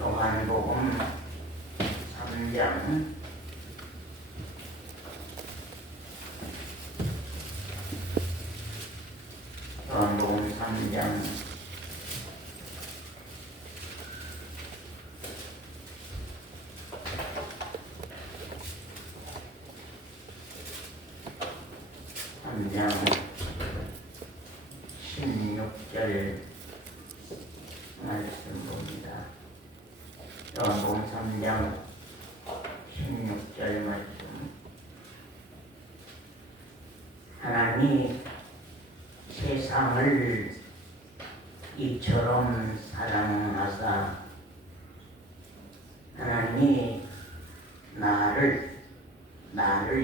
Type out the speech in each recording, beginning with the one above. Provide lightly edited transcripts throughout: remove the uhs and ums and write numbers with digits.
요한복음 3장 요한복음 3장 16절 말씀 봅니다. 요한복음 3장 16절 말씀. 하나님이 세상을 이처럼 사랑하사 하나님이 나를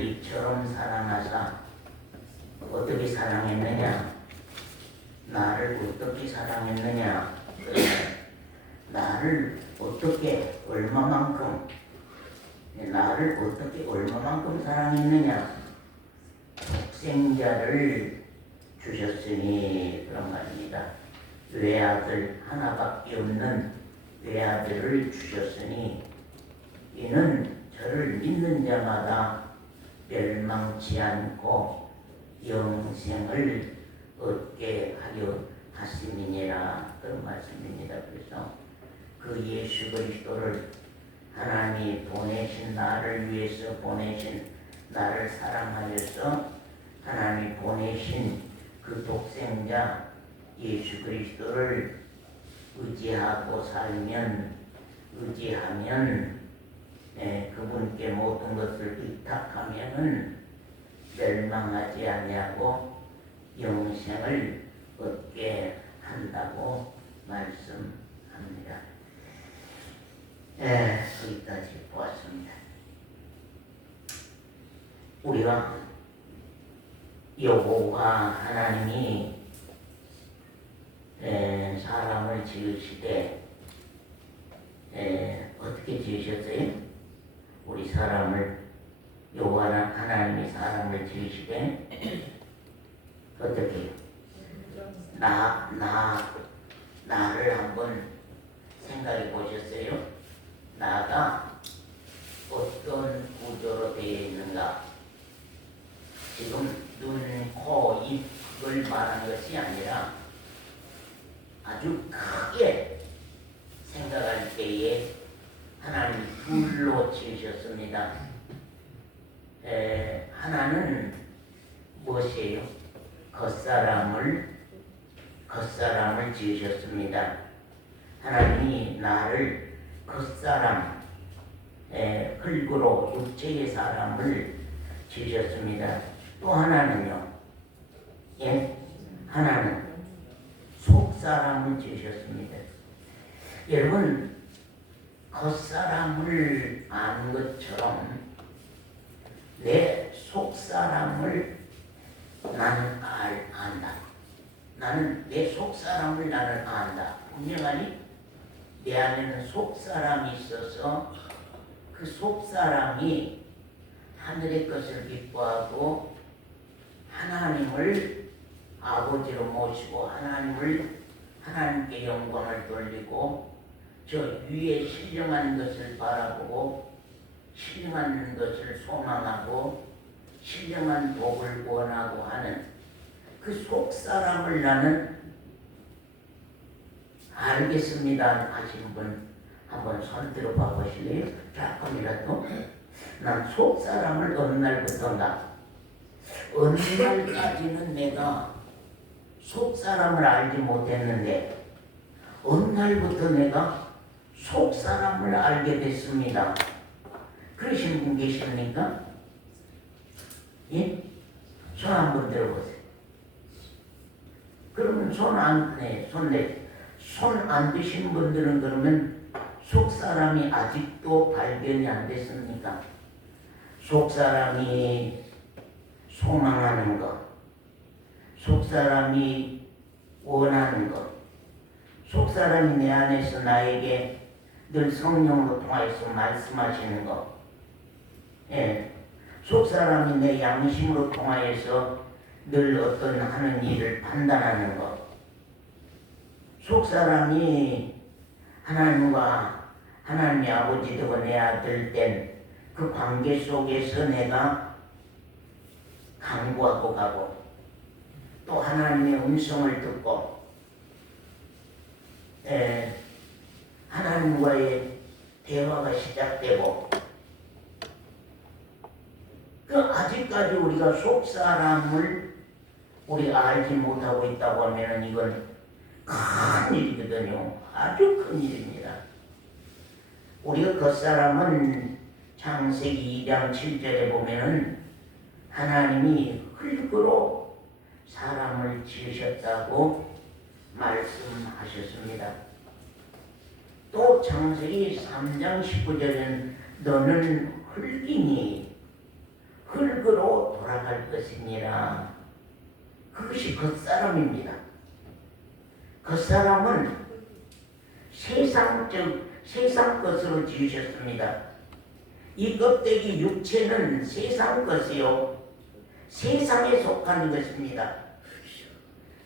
이처럼 사랑하사 어떻게 사랑했느냐? 나를 어떻게 사랑했느냐? 나를 어떻게 얼마만큼 사랑했느냐? 독생자를 주셨으니 그런 말입니다. 외아들 하나밖에 없는 외아들을 주셨으니 이는 저를 믿는 자마다 멸망치 않고 영생을 얻게 하려 하심이니라 그런 말씀입니다. 그래서 그 예수 그리스도를 하나님이 보내신 나를 위해서 보내신 나를 사랑하여서 하나님이 보내신 그 독생자 예수 그리스도를 의지하면 그분께 모든 것을 의탁하면은 멸망하지 아니하고 영생을 얻게 한다고 말씀합니다. 거기까지 보았습니다. 우리가 여호와 하나님이 사람을 지으시되 어떻게 지으셨어요? 우리 사람을 여호와 하나님이 사람을 지으시되 어떻게 나를 한번 생각해 보셨어요? 나가 어떤 구조로 되어 있는가? 지금 눈, 코, 입을 말하는 것이 아니라 아주 크게 생각할 때에 하나님 둘로 지으셨습니다. 하나는 무엇이에요? 겉사람을 지으셨습니다. 하나님이 나를 겉사람, 흙으로 육체의 사람을 지으셨습니다. 또 하나는요, 하나는 속사람을 지으셨습니다. 여러분, 겉사람을 아는 것처럼 내 속사람을 나는 안다. 나는 내 속사람을 안다. 분명하니 내 안에는 속사람이 있어서 그 속사람이 하늘의 것을 기뻐하고 하나님을 아버지로 모시고 하나님께 영광을 돌리고 저 위에 신령한 것을 바라보고 신령한 것을 소망하고 신령한 복을 원하고 하는 그 속사람을 나는 알겠습니다 하시는 분 한번 손 들어봐 보실래요? 조금이라도. 난 속사람을 어느 날부터인가 어느 날까지는 내가 속사람을 알지 못했는데 어느 날부터 내가 속사람을 알게 됐습니다. 그러신 분 계십니까? 예? 손 한번 들어보세요. 그러면 손 안 드신 분들은 그러면 속사람이 아직도 발견이 안 됐습니까? 속사람이 소망하는 것, 속사람이 원하는 것, 속사람이 내 안에서 나에게 늘 성령으로 통하여서 말씀하시는 것, 속사람이 내 양심으로 통하여서 늘 어떤 하는 일을 판단하는 것, 속사람이 하나님과 하나님의 아버지 되고 내 아들 된 그 관계 속에서 내가 강구하고 가고 또 하나님의 음성을 듣고 하나님과의 대화가 시작되고 그 아직까지 우리가 속사람을 우리가 알지 못하고 있다고 하면 이건 큰 일이거든요. 아주 큰 일입니다. 우리가 겉사람은 창세기 2장 7절에 보면은 하나님이 흙으로 사람을 지으셨다고 말씀하셨습니다. 또 창세기 3장 19절에는 너는 흙이니 흙으로 돌아갈 것이니라. 그것이 겉사람입니다. 겉사람은 세상 것으로 지으셨습니다. 이 껍데기 육체는 세상 것이요 세상에 속한 것입니다.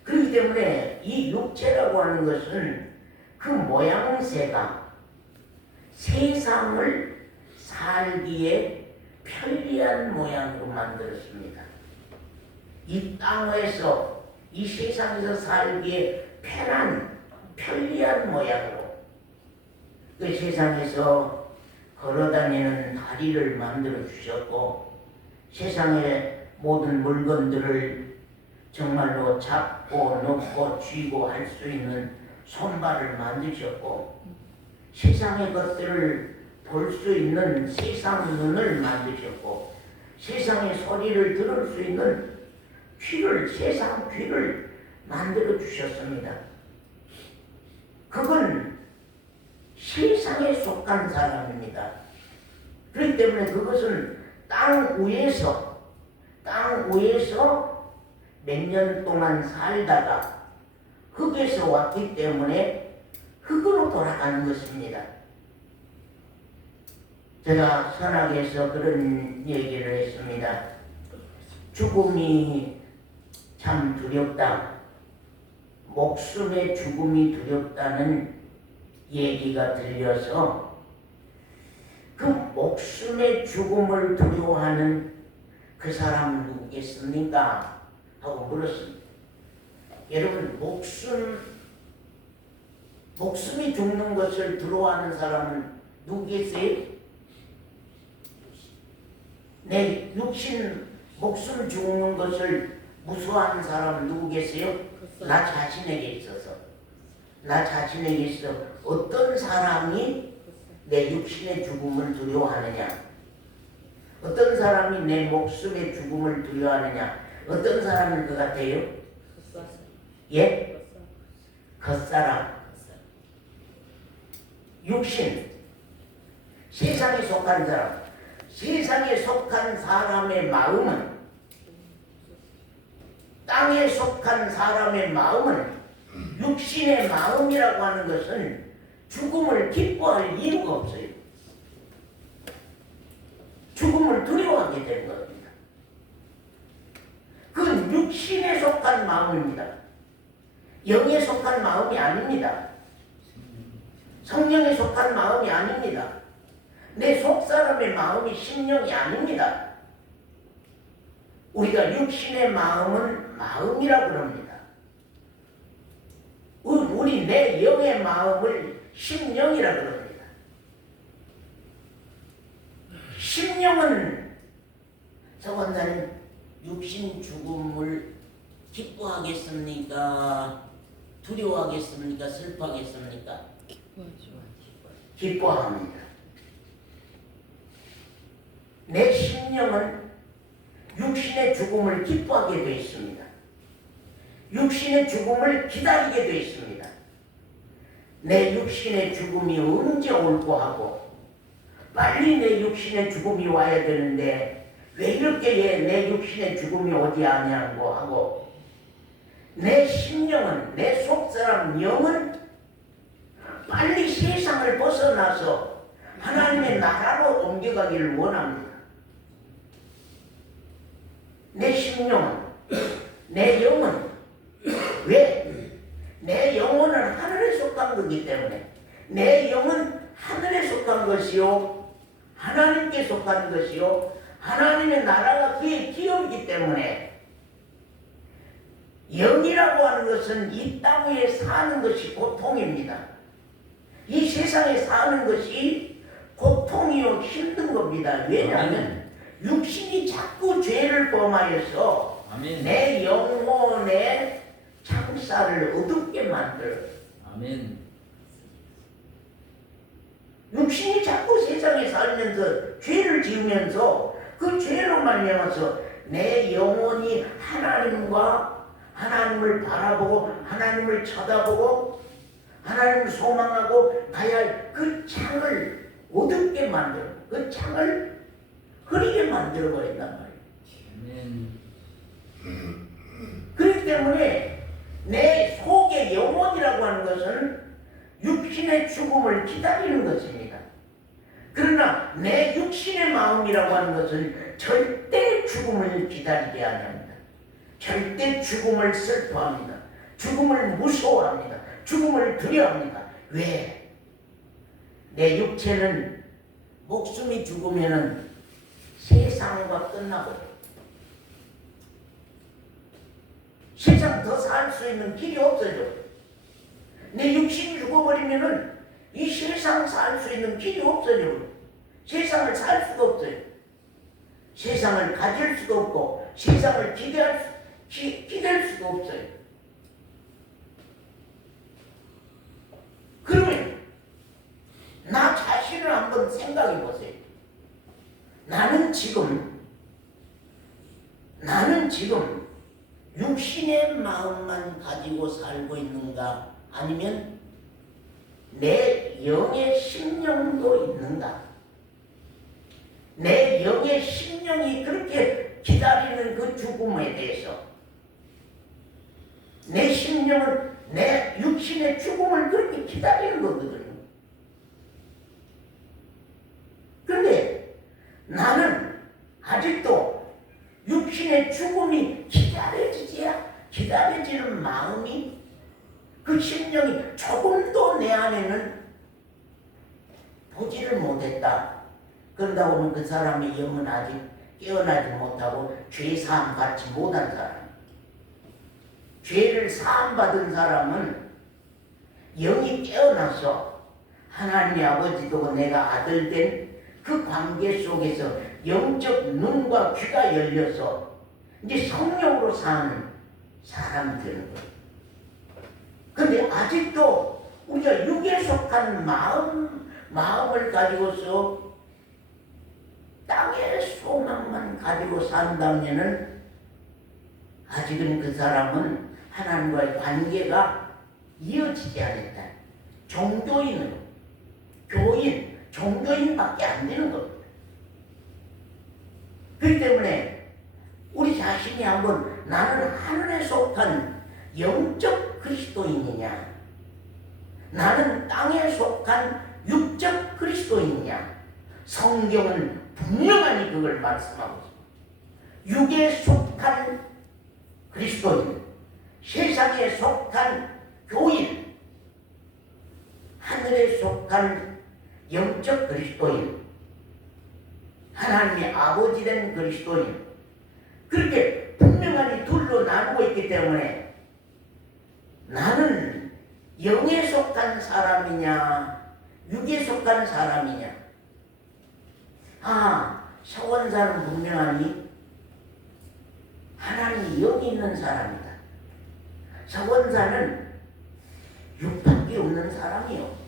그렇기 때문에 이 육체라고 하는 것은 그 모양새가 세상을 살기에 편리한 모양으로 만들었습니다. 이 땅에서 이 세상에서 살기에 편리한 모양으로 그 세상에서 걸어다니는 다리를 만들어 주셨고 세상의 모든 물건들을 정말로 잡고 놓고 쥐고 할 수 있는 손발을 만드셨고 세상의 것들을 볼 수 있는 세상 눈을 만드셨고 세상의 소리를 들을 수 있는 세상 귀를 만들어 주셨습니다. 그건 세상에 속한 사람입니다. 그렇기 때문에 그것은 땅 위에서 몇 년 동안 살다가 흙에서 왔기 때문에 흙으로 돌아가는 것입니다. 제가 선악에서 그런 얘기를 했습니다. 죽음이 참 두렵다. 목숨의 죽음이 두렵다는 얘기가 들려서 그 목숨의 죽음을 두려워하는 그 사람은 누구겠습니까? 하고 물었습니다. 여러분 목숨이 죽는 것을 두려워하는 사람은 누구겠어요? 내 육신 목숨 죽는 것을 무서워하는 사람은 누구겠어요? 나 자신에게 있어서 어떤 사람이 내 육신의 죽음을 두려워하느냐? 어떤 사람이 내 목숨의 죽음을 두려워하느냐? 어떤 사람일 것 같아요? 예? 겉사람. 육신. 세상에 속한 사람. 세상에 속한 사람의 마음은 땅에 속한 사람의 마음은 육신의 마음이라고 하는 것은 죽음을 기뻐할 이유가 없어요. 죽음을 두려워하게 되는 겁니다. 그건 육신에 속한 마음입니다. 영에 속한 마음이 아닙니다. 성령에 속한 마음이 아닙니다. 내 속사람의 마음이 심령이 아닙니다. 우리가 육신의 마음은 마음이라고 그럽니다. 우리 내 영의 마음을 심령이라고 그럽니다. 심령은 서원사님 육신 죽음을 기뻐하겠습니까? 두려워하겠습니까? 슬퍼하겠습니까? 기뻐합니다. 내 심령은 육신의 죽음을 기뻐하게 되어 있습니다. 육신의 죽음을 기다리게 되어 있습니다. 내 육신의 죽음이 언제 올고 하고 빨리 내 육신의 죽음이 와야 되는데 왜 이렇게 내 육신의 죽음이 오지 아니하고 하고 내 심령은 내 속사람 영은 빨리 세상을 벗어나서 하나님의 나라로 옮겨가기를 원합니다. 내 심령은 내 영은 왜? 내 영혼은 하늘에 속한 거기 때문에 내 영은 하늘에 것이요 하나님께 속한 것이요 하나님의 나라가 그의 기업이기 때문에 영이라고 하는 것은 이 땅 위에 사는 것이 고통입니다. 이 세상에 사는 것이 고통이요 힘든 겁니다. 왜냐하면 육신이 자꾸 죄를 범하여서 아멘. 내 영혼의 창살을 어둡게 만들어요. 아멘. 육신이 자꾸 세상에 살면서 죄를 지으면서 그 죄로 말미암아서 내 영혼이 하나님을 바라보고 하나님을 쳐다보고 하나님을 소망하고 가야 할 그 창을 어둡게 만들어 그 창을 흐리게 만들어 버린단 말이에요. 아멘. 그렇기 때문에 내 속의 영혼이라고 하는 것은 육신의 죽음을 기다리는 것입니다. 그러나 내 육신의 마음이라고 하는 것은 절대 죽음을 기다리게 아니합니다. 절대 죽음을 슬퍼합니다. 죽음을 무서워합니다. 죽음을 두려워합니다. 왜? 내 육체는 목숨이 죽으면은 세상과 끝나버려요. 세상 더 살 수 있는 길이 없어져요. 내 육신이 죽어버리면은 이 세상 살 수 있는 길이 없어져요. 세상을 살 수가 없어요. 세상을 가질 수도 없고 세상을 기댈 수도 없어요. 그러면 나 자신을 한번 생각해 보세요. 나는 지금 육신의 마음만 가지고 살고 있는가? 아니면 내 영의 심령도 있는가? 내 영의 심령이 그렇게 기다리는 그 죽음에 대해서 내 심령은 내 육신의 죽음을 그렇게 기다리는 거거든요. 그런데 나는 아직도 육신의 죽음이 기다려지는 마음이 그 심령이 조금도 내 안에는 보지를 못했다. 그런다고는 그 사람의 영은 아직 깨어나지 못하고 죄사함 받지 못한 사람. 죄를 사함받은 사람은 영이 깨어나서 하나님의 아버지도 내가 아들 된 그 관계 속에서 영적 눈과 귀가 열려서 이제 성령으로 사는 사람이 되는 거예요. 그런데 아직도 우리가 육에 속한 마음을 가지고서 땅의 소망만 가지고 산다면은 아직은 그 사람은 하나님과의 관계가 이어지지 않았다. 종교인으로, 종교인밖에 안 되는 겁니다. 그렇기 때문에 우리 자신이 한번 나는 하늘에 속한 영적 그리스도인이냐, 나는 땅에 속한 육적 그리스도인이냐. 성경은 분명하니 그걸 말씀하고 있습니다. 육에 속한 그리스도인, 세상에 속한 교인, 하늘에 속한 영적 그리스도인, 하나님의 아버지 된 그리스도인, 그렇게 분명하니 둘로 나누고 있기 때문에 나는 영에 속한 사람이냐 육에 속한 사람이냐. 서원사는 분명하니 하나님이 영이 있는 사람이다. 서원사는 육밖에 없는 사람이요.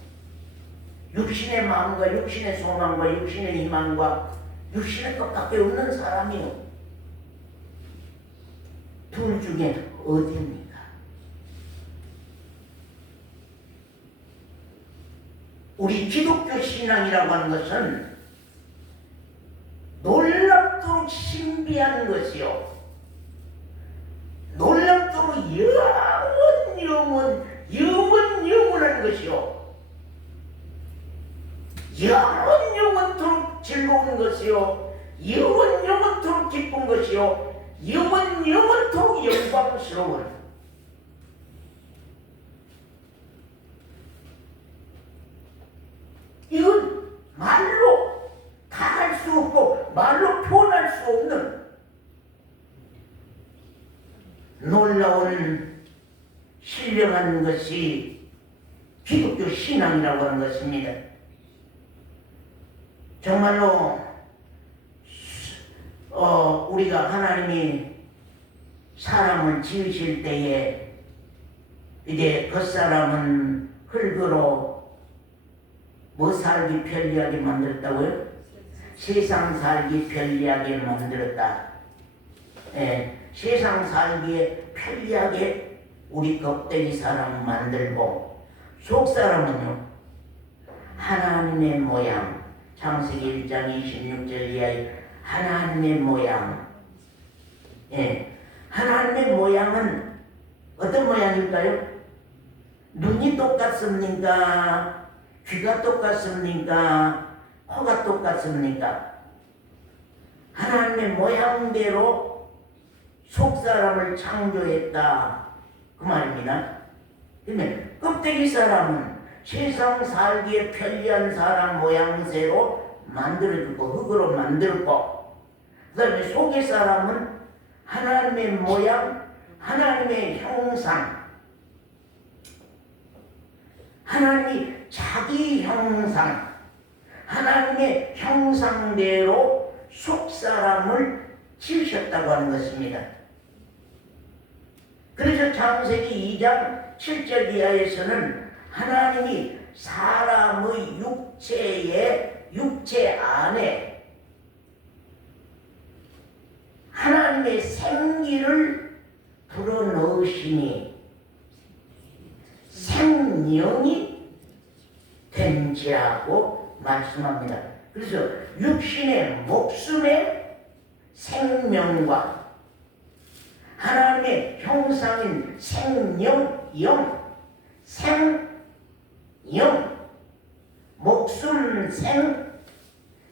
육신의 마음과 육신의 소망과 육신의 희망과 육신의 것밖에 없는 사람이요. 둘 중에 어디입니까? 우리 기독교 신앙이라고 하는 것은 놀랍도록 신비한 것이요, 놀랍도록 영원한 것이요, 영원토록 즐거운 것이요, 영원토록 기쁜 것이요, 영원토록 영광스러운. 이건 말 놀라운 신령한 것이 기독교 신앙이라고 하는 것입니다. 정말로 우리가 하나님이 사람을 지으실 때에 이제 겉사람은 흙으로 뭐 살기 편리하게 만들었다고요? 세상 살기 편리하게 만들었다. 세상 살기에 편리하게 우리 껍데기 사람 만들고 속 사람은요 하나님의 모양, 창세기 1장 26절 이하에 하나님의 모양. 하나님의 모양은 어떤 모양일까요? 눈이 똑같습니까? 귀가 똑같습니까? 코가 똑같습니까? 하나님의 모양대로 속사람을 창조했다 그 말입니다. 그러면 껍데기 사람은 세상 살기에 편리한 사람 모양새로 만들어주고 흙으로 만들고, 그 다음에 속의 사람은 하나님의 모양, 하나님의 형상, 하나님이 자기 형상, 하나님의 형상대로 속사람을 지으셨다고 하는 것입니다. 그래서 창세기 2장 7절 이하에서는 하나님이 사람의 육체 안에 하나님의 생기를 불어넣으시니 생명이 된지라고 말씀합니다. 그래서 육신의 목숨의 생명과 하나님의 형상인 생명, 목숨 생,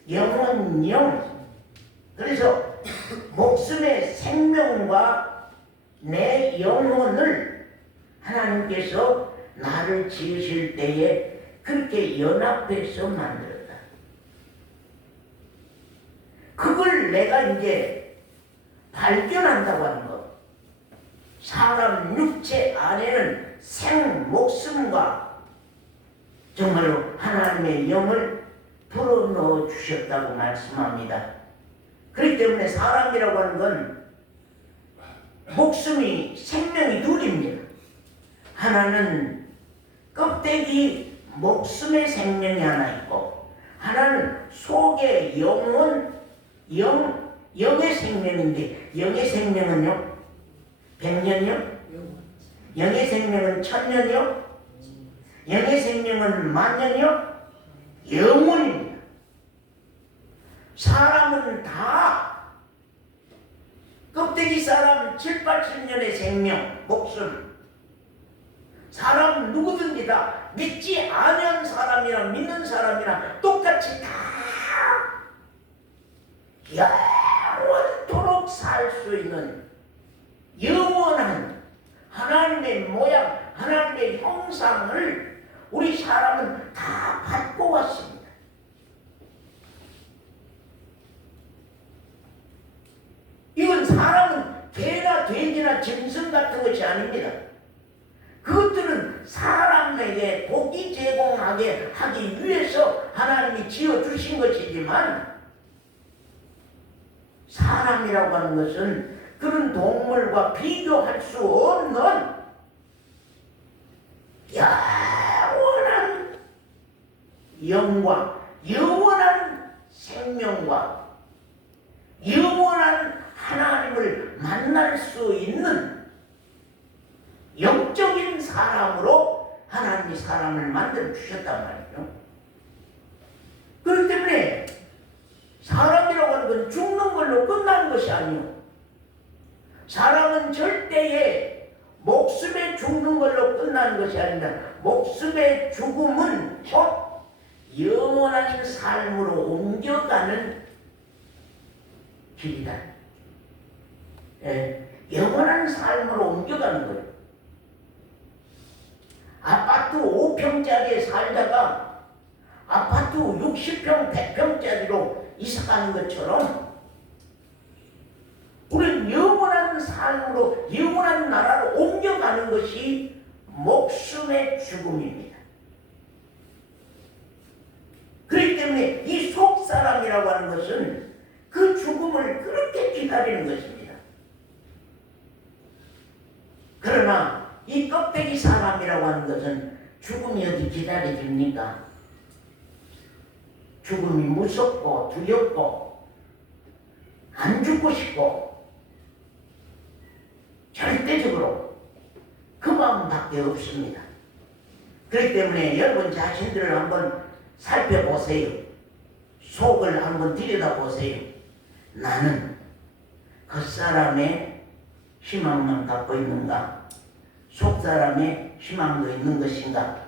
영혼 영. 그래서 목숨의 생명과 내 영혼을 하나님께서 나를 지으실 때에 그렇게 연합해서 만들었다. 그걸 내가 이제 발견한다고 하는 것. 사람 육체 안에는 생, 목숨과 정말로 하나님의 영을 불어넣어 주셨다고 말씀합니다. 그렇기 때문에 사람이라고 하는 건 목숨이, 생명이 둘입니다. 하나는 껍데기 목숨의 생명이 하나 있고, 하나는 속의 영혼, 영의 생명인데, 영의 생명은요? 100년이요? 영의 생명은 1000년이요? 영의 생명은 10,000년이요? 영원입니다. 사람은 다 껍데기 사람 7, 80년의 생명, 목숨. 사람 누구든지 다 믿지 않은 사람이나 믿는 사람이나 똑같이 다 영원토록 살 수 있는 영원한 하나님의 모양, 하나님의 형상을 우리 사람은 다 받고 왔습니다. 이건 사람은 개나 돼지나 짐승 같은 것이 아닙니다. 그것들은 사람에게 복이 제공하게 하기 위해서 하나님이 지어주신 것이지만, 사람이라고 하는 것은 그런 동물과 비교할 수 없는 영원한 영광, 영원한 생명과 영원한 하나님을 만날 수 있는 영적인 사람으로 하나님이 사람을 만들어 주셨단 말이죠. 그렇기 때문에 사람이라고 하는 건 죽는 걸로 끝나는 것이 아니요, 사람은 절대에 목숨에 죽는 걸로 끝나는 것이 아니라 목숨의 죽음은 곧 영원한 삶으로 옮겨가는 길이다. 영원한 삶으로 옮겨가는 거예요. 아파트 5평짜리에 살다가 아파트 60평, 100평짜리로 이사가는 것처럼 우리는 영원한 삶으로, 영원한 나라로 하는 것이 목숨의 죽음입니다. 그렇기 때문에 이 속사람이라고 하는 것은 그 죽음을 그렇게 기다리는 것입니다. 그러나 이 껍데기 사람이라고 하는 것은 죽음이 어디 기다려집니까? 죽음이 무섭고 두렵고 안 죽고 싶고 절대적으로 그 마음밖에 없습니다. 그렇기 때문에 여러분 자신들을 한번 살펴보세요. 속을 한번 들여다보세요. 나는 그 사람의 희망만 갖고 있는가? 속 사람의 희망도 있는 것인가?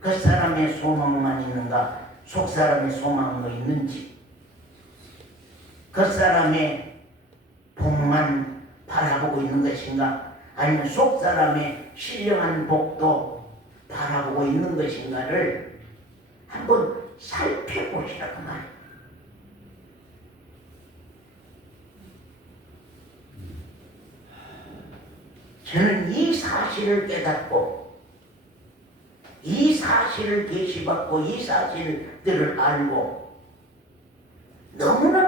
그 사람의 소망만 있는가? 속 사람의 소망도 있는지? 그 사람의 복만 바라보고 있는 것인가? 아니면 속 사람의 신령한 복도 바라보고 있는 것인가를 한번 살펴보시라 그 말이에요. 저는 이 사실을 깨닫고 이 사실을 계시받고 이 사실들을 알고 너무나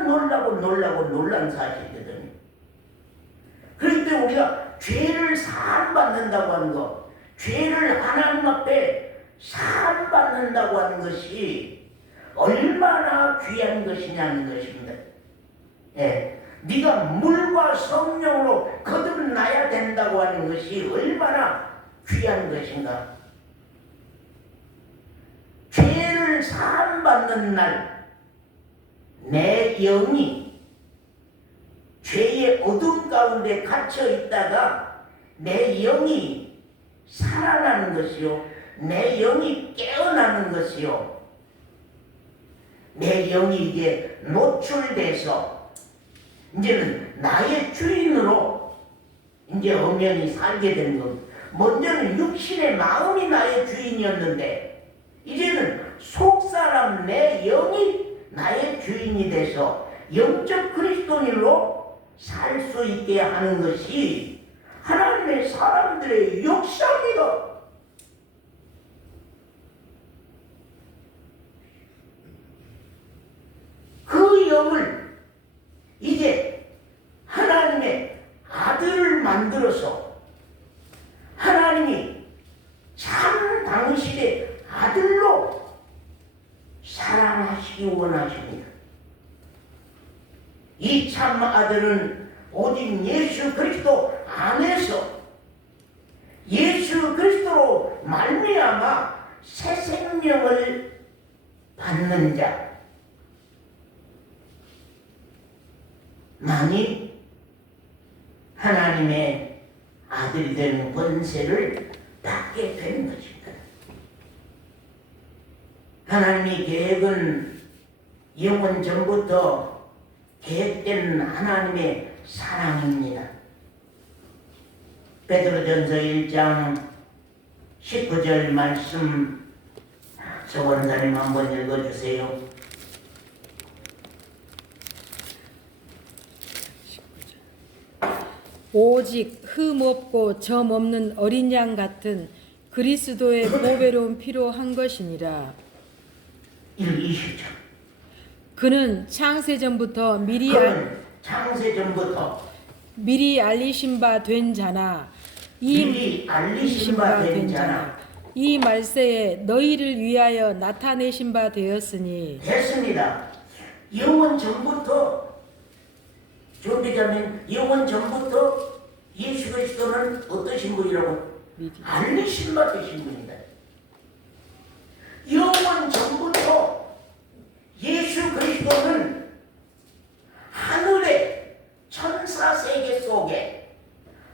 놀란 사실이거든요. 그럴 때 우리가 죄를 사함받는다고 하는 것, 죄를 하나님 앞에 사함받는다고 하는 것이 얼마나 귀한 것이냐는 것입니다. 예, 네가 물과 성령으로 거듭나야 된다고 하는 것이 얼마나 귀한 것인가. 죄를 사함받는 날 내 영이 죄의 어둠 가운데 갇혀 있다가 내 영이 살아나는 것이요, 내 영이 깨어나는 것이요, 내 영이 이제 노출돼서 이제는 나의 주인으로 이제 엄연히 살게 된 것. 먼저는 육신의 마음이 나의 주인이었는데 이제는 속사람 내 영이 나의 주인이 돼서 영적 그리스도인으로 살 수 있게 하는 것이 하나님의 사람들의 역사입니다. 그 영을 이제 하나님의 아들을 만들어서 하나님이 참 당신의 아들로 사랑하시기 원하십니다. 이 참 아들은 오직 예수 그리스도 안에서 예수 그리스도로 말미암아 새 생명을 받는 자만이 하나님의 아들이 되는 권세를 받게 되는 것입니다. 하나님의 계획은 영원 전부터 계획된 하나님의 사랑입니다. 베드로전서 1장 19절 말씀 서원사님 한번 읽어주세요. 오직 흠 없고 점 없는 어린 양 같은 그리스도의 보배로운 피로 한 것이니라. 20절. 그는 창세전부터 미리 알리신 바 된 자나 이 말세에 너희를 위하여 나타내신 바 되었으니. 됐습니다. 영원 전부터 조대자면 영원 전부터 예수 그리스도는 어떠신 분이라고 알리신 바 되신 분이다. 영원 전부터 예수 그리스도는 하늘의 천사 세계 속에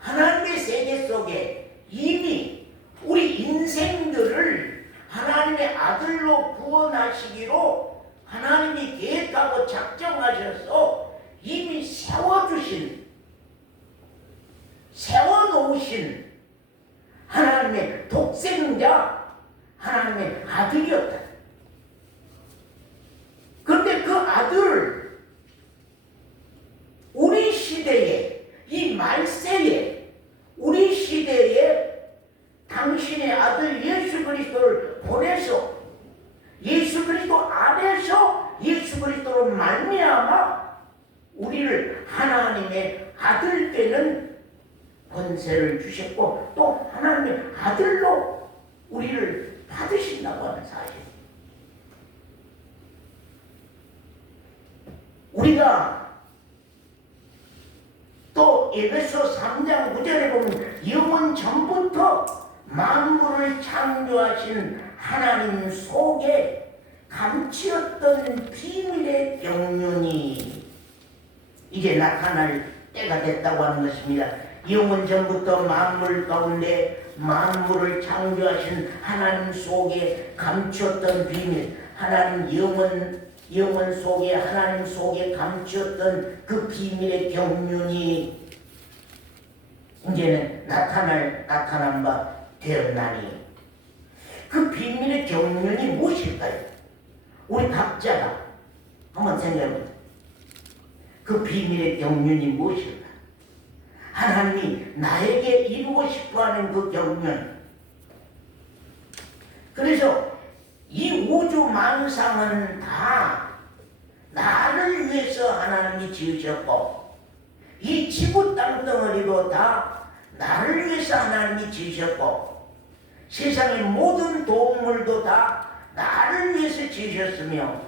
하나님의 세계 속에 이미 우리 인생들을 하나님의 아들로 구원하시기로 하나님이 계획하고 작정하셔서 이미 세워놓으신 하나님의 독생자 하나님의 아들이었다. 그런데 그 아들을 우리 시대에 이 말세에 우리 시대에 그리스도로 말미암아 우리를 하나님의 아들 되는 권세를 주셨고 또 하나님의 아들로 우리를 받으신다고 하는 사실. 우리가 또 에베소 3장 9절에 보면 영원 전부터 만물을 창조하신 하나님 속에 감추었던 비밀의 경륜이 이제 나타날 때가 됐다고 하는 것입니다. 영원 전부터 만물 가운데 만물을 창조하신 하나님 속에 감추었던 비밀, 하나님 영원 속에 하나님 속에 감추었던 그 비밀의 경륜이 이제는 나타난 바 되었나니 그 비밀의 경륜이 무엇일까요? 우리 각자가 한번 생각해보세요. 그 비밀의 경륜이 무엇일까? 하나님이 나에게 이루고 싶어하는 그 경륜. 그래서 이 우주 만상은 다 나를 위해서 하나님이 지으셨고 이 지구 땅덩어리도 다 나를 위해서 하나님이 지으셨고 세상의 모든 동물도 다 나를 위해서 지으셨으며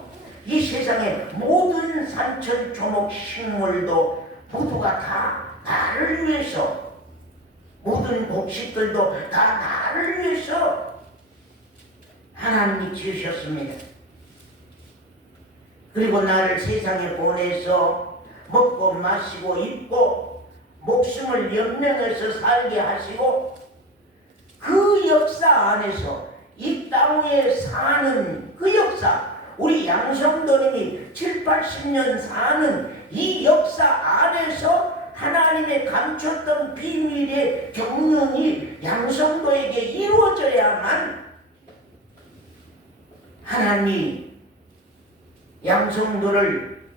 이 세상의 모든 산천 초목 식물도 모두가 다 나를 위해서 모든 곡식들도 다 나를 위해서 하나님이 지으셨습니다. 그리고 나를 세상에 보내서 먹고 마시고 입고 목숨을 연명해서 살게 하시고 그 역사 안에서 이 땅에 사는 그 역사, 우리 양성도님이 7, 80년 사는 이 역사 안에서 하나님의 감췄던 비밀의 경륜이 양성도에게 이루어져야만 하나님이 양성도를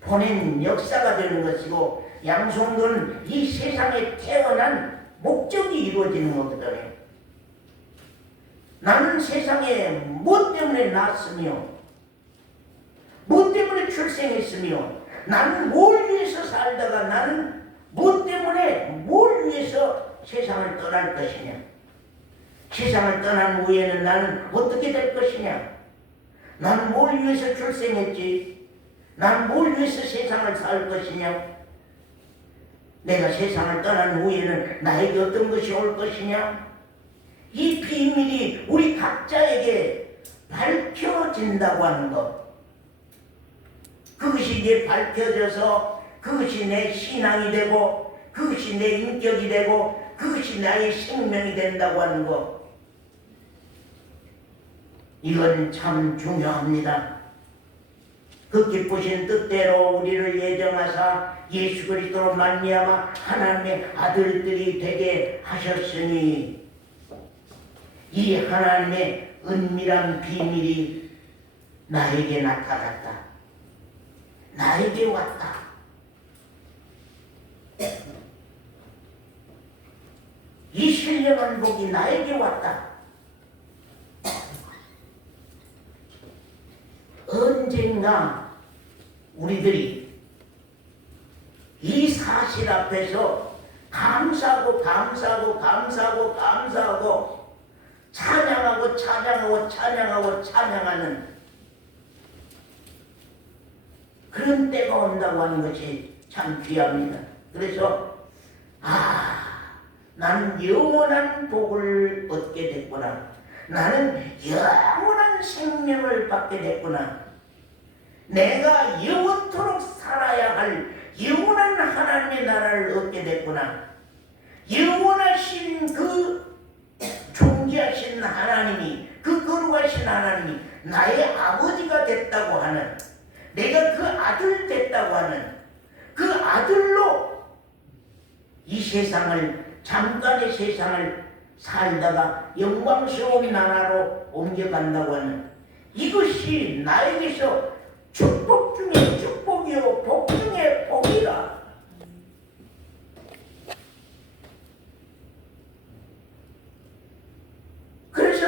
보낸 역사가 되는 것이고 양성도는 이 세상에 태어난 목적이 이루어지는 거거든요. 나는 세상에 무엇 때문에 났으며 무엇 때문에 출생했으며 나는 뭘 위해서 살다가 나는 무엇 때문에 뭘 위해서 세상을 떠날 것이냐, 세상을 떠난 후에는 나는 어떻게 될 것이냐, 나는 뭘 위해서 출생했지, 나는 뭘 위해서 세상을 살 것이냐, 내가 세상을 떠난 후에는 나에게 어떤 것이 올 것이냐, 이 비밀이 우리 각자에게 밝혀진다고 하는 것. 그것이 이제 밝혀져서 그것이 내 신앙이 되고 그것이 내 인격이 되고 그것이 나의 생명이 된다고 하는 것. 이건 참 중요합니다. 그 기쁘신 뜻대로 우리를 예정하사 예수 그리스도로 말미암아 하나님의 아들들이 되게 하셨으니 이 하나님의 은밀한 비밀이 나에게 나타났다. 나에게 왔다. 이 신령한 복이 나에게 왔다. 언젠가 우리들이 이 사실 앞에서 감사하고 감사하고 감사하고 감사하고 찬양하고 찬양하고 찬양하고 찬양하는 그런 때가 온다고 하는 것이 참 귀합니다. 그래서 나는 영원한 복을 얻게 됐구나. 나는 영원한 생명을 받게 됐구나. 내가 영원토록 살아야 할 영원한 하나님의 나라를 얻게 됐구나. 영원하신 그 존귀하신 하나님이, 그 거룩하신 하나님이 나의 아버지가 됐다고 하는, 내가 그 아들 됐다고 하는 그 아들로 이 세상을, 잠깐의 세상을 살다가 영광스러운 나라로 옮겨간다고 하는 이것이 나에게서 축복 중에 축복이요 복 중에 복이라. 그래서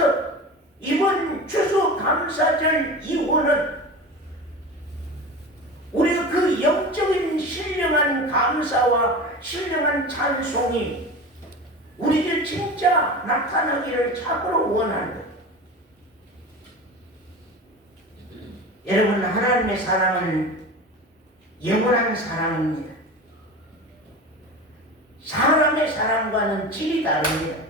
이번 추수감사절 이후는 신령한 감사와 신령한 찬송이 우리들 진짜 나타나기를 참으로 원한다. 여러분, 하나님의 사랑은 영원한 사랑입니다. 사람의 사랑과는 질이 다릅니다.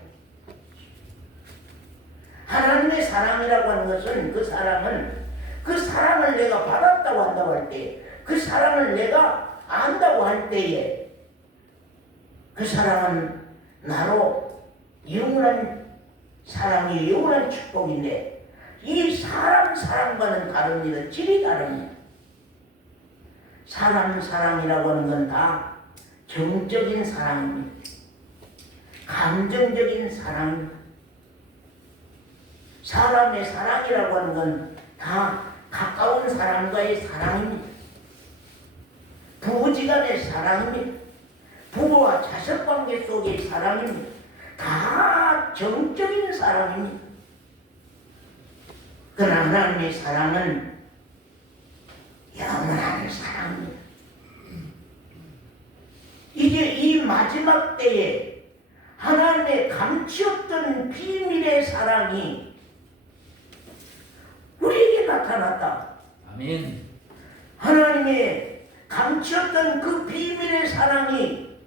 하나님의 사랑이라고 하는 것은 그 사랑을 내가 받았다고 한다고 할 때, 그 사랑을 내가 안다고 할 때에 그 사랑은 나로 영원한 사랑이 영원한 축복인데, 이 사랑과는 다릅니다. 질이 다릅니다. 사람 사랑이라고 하는 건 다 정적인 사랑입니다. 감정적인 사랑입니다. 사람의 사랑이라고 하는 건 다 가까운 사람과의 사랑입니다. 부부지간의 사랑입니다. 부부와 자식관계 속의 사랑입니다. 다 정적인 사랑입니다. 그러나 하나님의 사랑은 영원한 사랑입니다. 이제 이 마지막 때에 하나님의 감추었던 비밀의 사랑이 우리에게 나타났다. 아멘. 하나님의 감추었던 그 비밀의 사랑이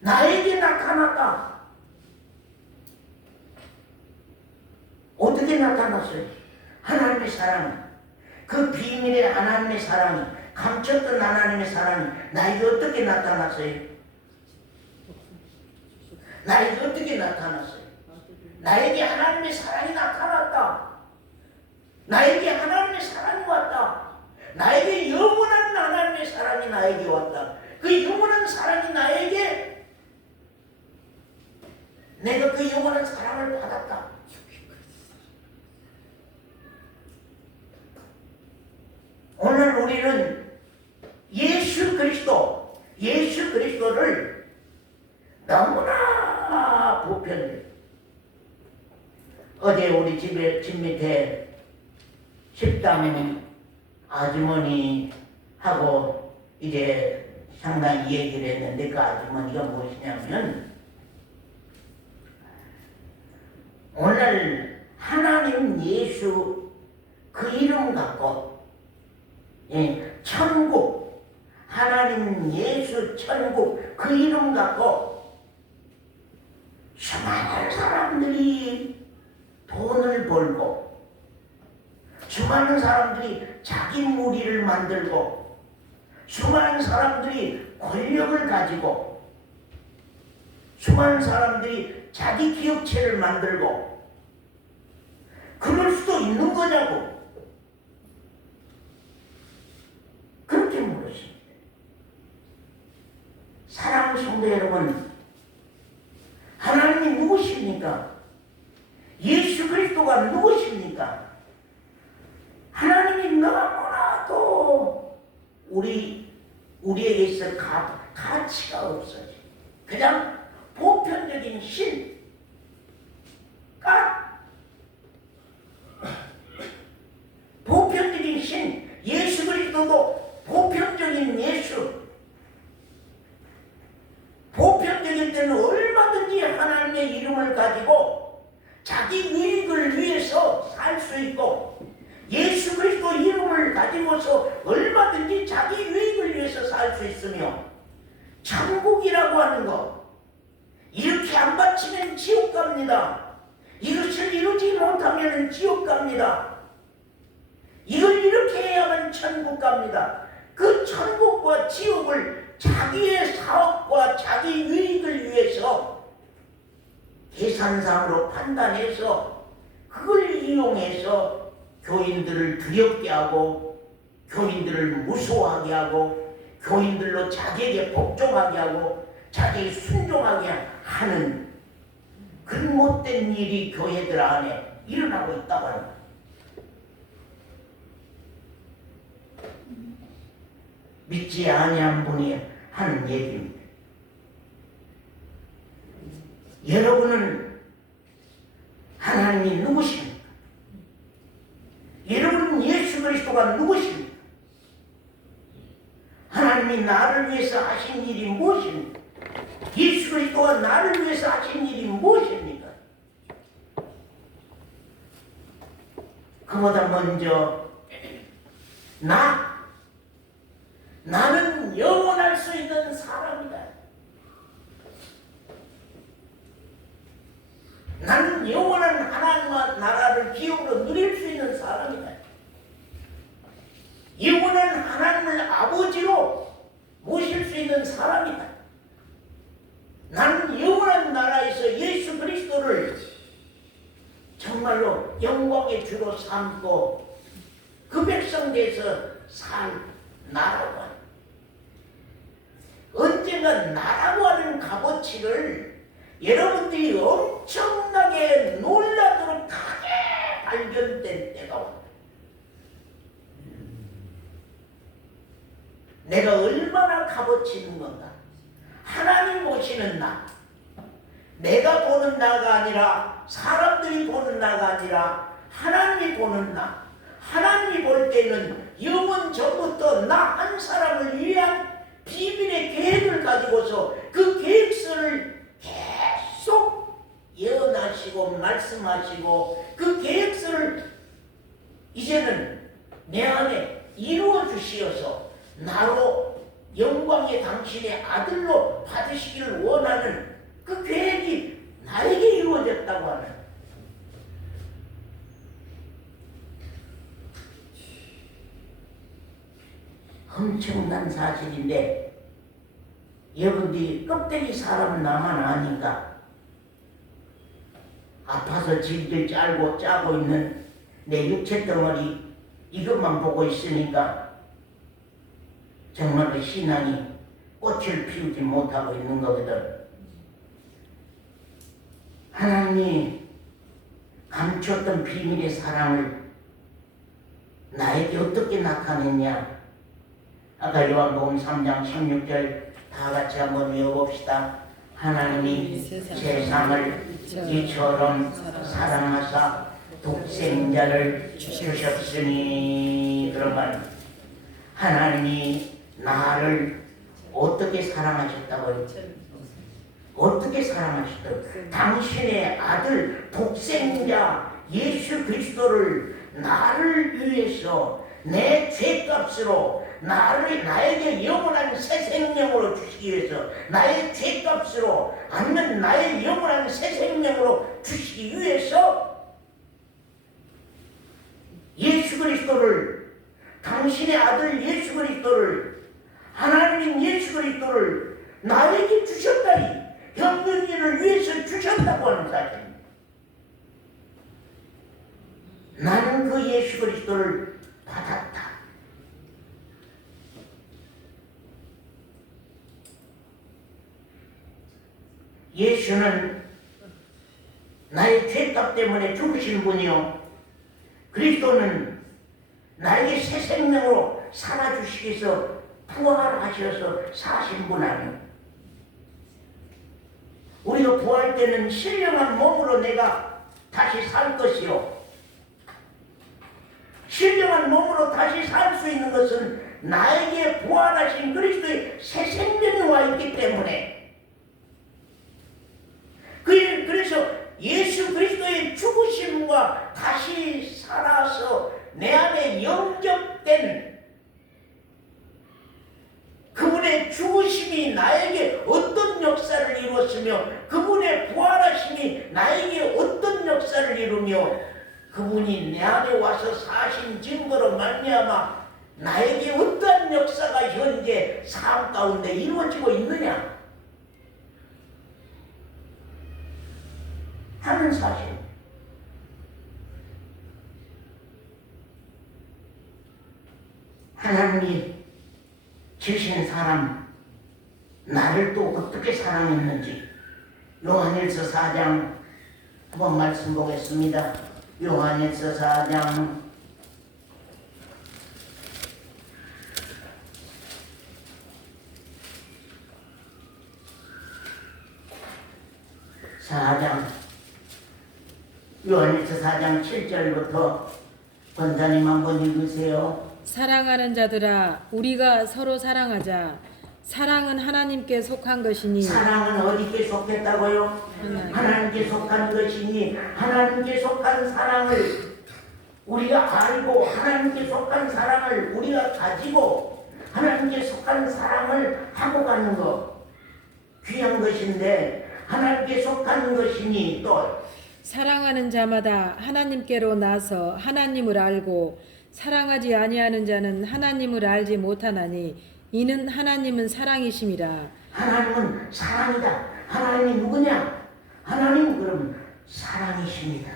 나에게 나타났다. 어떻게 나타났어요? 하나님의 사랑, 그 비밀의 하나님의 사랑이, 감췄던 하나님의 사랑이 나에게 어떻게 나타났어요? 나에게 어떻게 나타났어요? 나에게 하나님의 사랑이 나타났다. 나에게 하나님의 사랑이 왔다. 나에게 영원한 하나님의 사랑이 나에게 왔다. 그 영원한 사랑이 나에게, 내가 그 영원한 사랑을 받았다. 오늘 우리는 예수 그리스도를 너무나 보편해요. 어제 우리 집 밑에 식당 아주머니하고 이제 상당히 얘기를 했는데, 그 아주머니가 무엇이냐면, 오늘 하나님 예수 그 이름 갖고, 천국, 하나님 예수 천국 그 이름 갖고 수많은 사람들이 돈을 벌고, 수많은 사람들이 자기 무리를 만들고, 수많은 사람들이 권력을 가지고, 수많은 사람들이 자기 기업체를 만들고, 그럴 수도 있는 거냐고 그렇게 물으십니다. 사랑하는 성도 여러분, 하나님이 누구십니까? 예수 그리스도가 누구십니까? 하나님이 너무나도 우리에게 있어 가치가 없어요. 그냥 보편적인 신, 보편적인 신, 예수 그리스도도 보편적인 예수. 보편적일 때는 얼마든지 하나님의 이름을 가지고 자기 유익을 위해서 살 수 있고, 예수 그리스도 이름을 가지고서 얼마든지 자기 유익을 위해서 살 수 있으며, 천국이라고 하는 것, 이렇게 안 바치면 지옥 갑니다. 이것을 이루지 못하면 지옥 갑니다. 이걸 이렇게 해야만 천국 갑니다. 그 천국과 지옥을 자기의 사업과 자기 유익을 위해서 계산상으로 판단해서 그걸 이용해서 교인들을 두렵게 하고, 교인들을 무서워하게 하고, 교인들로 자기에게 복종하게 하고, 자기에게 순종하게 하는 그런 못된 일이 교회들 안에 일어나고 있다고 합니다. 믿지 아니한 분이 하는 얘기입니다. 여러분은 하나님이 누구십니까? 여러분은 예수 그리스도가 누구십니까? 하나님이 나를 위해서 하신 일이 무엇입니까? 예수 그리스도가 나를 위해서 하신 일이 무엇입니까? 그보다 먼저 나는 영원할 수 있는 사람이다. 나는 영원한 하나님의 나라를 기업으로 누릴 수 있는 사람이다. 영원한 하나님을 아버지로 모실 수 있는 사람이다. 나는 영원한 나라에서 예수 그리스도를 정말로 영광의 주로 삼고 그 백성에서 살 나라고 하는, 언젠가 나라고 하는 값어치를 여러분들이 엄청나게 놀라도록 크게 발견된 때가 온다. 내가 얼마나 값어치 있는 건가. 하나님 보시는 나, 내가 보는 나가 아니라 사람들이 보는 나가 아니라 하나님이 보는 나. 하나님이 볼 때는 영원 전부터 나 한 사람을 위한 비밀의 계획을 가지고서 그 계획서를 계속 예언하시고 말씀하시고 그 계획서를 이제는 내 안에 이루어 주시어서 나로 영광의 당신의 아들로 받으시기를 원하는 그 계획이 나에게 이루어졌다고 하는, 엄청난 사실인데 여러분들이 껍데기 사람은 나만 아닌가? 아파서 질질 짜고 있는 내 육체 덩어리 이것만 보고 있으니까 정말로 신앙이 꽃을 피우지 못하고 있는 거거든. 하나님이 감췄던 비밀의 사랑을 나에게 어떻게 나타냈냐? 아까 요한복음 3장 16절 다 같이 한번 외워봅시다. 하나님이 세상을 이처럼 사랑하사 독생자를 주셨으니. 그러면 하나님이 나를 어떻게 사랑하셨다고요? 어떻게 사랑하셨다고요? 당신의 아들 독생자 예수 그리스도를 나를 위해서 내 죄값으로 나에게 영원한 새 생명으로 주시기 위해서, 나의 죄값으로 아니면 나의 영원한 새 생명으로 주시기 위해서 예수 그리스도를, 당신의 아들 예수 그리스도를, 하나님인 예수 그리스도를 나에게 주셨다니, 형편이를 위해서 주셨다고 하는 사실입니다. 나는 그 예수 그리스도를 받았다. 예수는 나의 죄값 때문에 죽으신 분이요, 그리스도는 나에게 새 생명으로 살아주시기 위해서 부활하셔서 사신 분 아니요. 우리가 부활 때는 신령한 몸으로 내가 다시 살 것이요, 신령한 몸으로 다시 살 수 있는 것은 나에게 부활하신 그리스도의 새 생명이 와 있기 때문에, 그래서 예수 그리스도의 죽으심과 다시 살아서 내 안에 영접된 그분의 죽으심이 나에게 어떤 역사를 이루었으며, 그분의 부활하심이 나에게 어떤 역사를 이루며, 그분이 내 안에 와서 사신 증거로 말미암아 나에게 어떠한 역사가 현재 삶 가운데 이루어지고 있느냐 하는 사실. 하나님이 주신 사람, 나를 또 어떻게 사랑했는지 요한일서 4장 한번 말씀 보겠습니다. 요한일서 4장 4장 요한일서 4장 7절부터 권사님 한번 읽으세요. 사랑하는 자들아 우리가 서로 사랑하자. 사랑은 하나님께 속한 것이니 사랑은 어디께 속했다고요? 하나님께 속한 것이니 하나님께 속한 사랑을 우리가 알고 하나님께 속한 사랑을 우리가 가지고 하나님께 속한 사랑을 하고 가는 것 귀한 것인데 하나님께 속한 것이니 또 사랑하는 자마다 하나님께로 나서 하나님을 알고 사랑하지 아니하는 자는 하나님을 알지 못하나니 이는 하나님은 사랑이심이라. 하나님은 사랑이다. 하나님이 누구냐? 하나님은 그럼 사랑이십니다.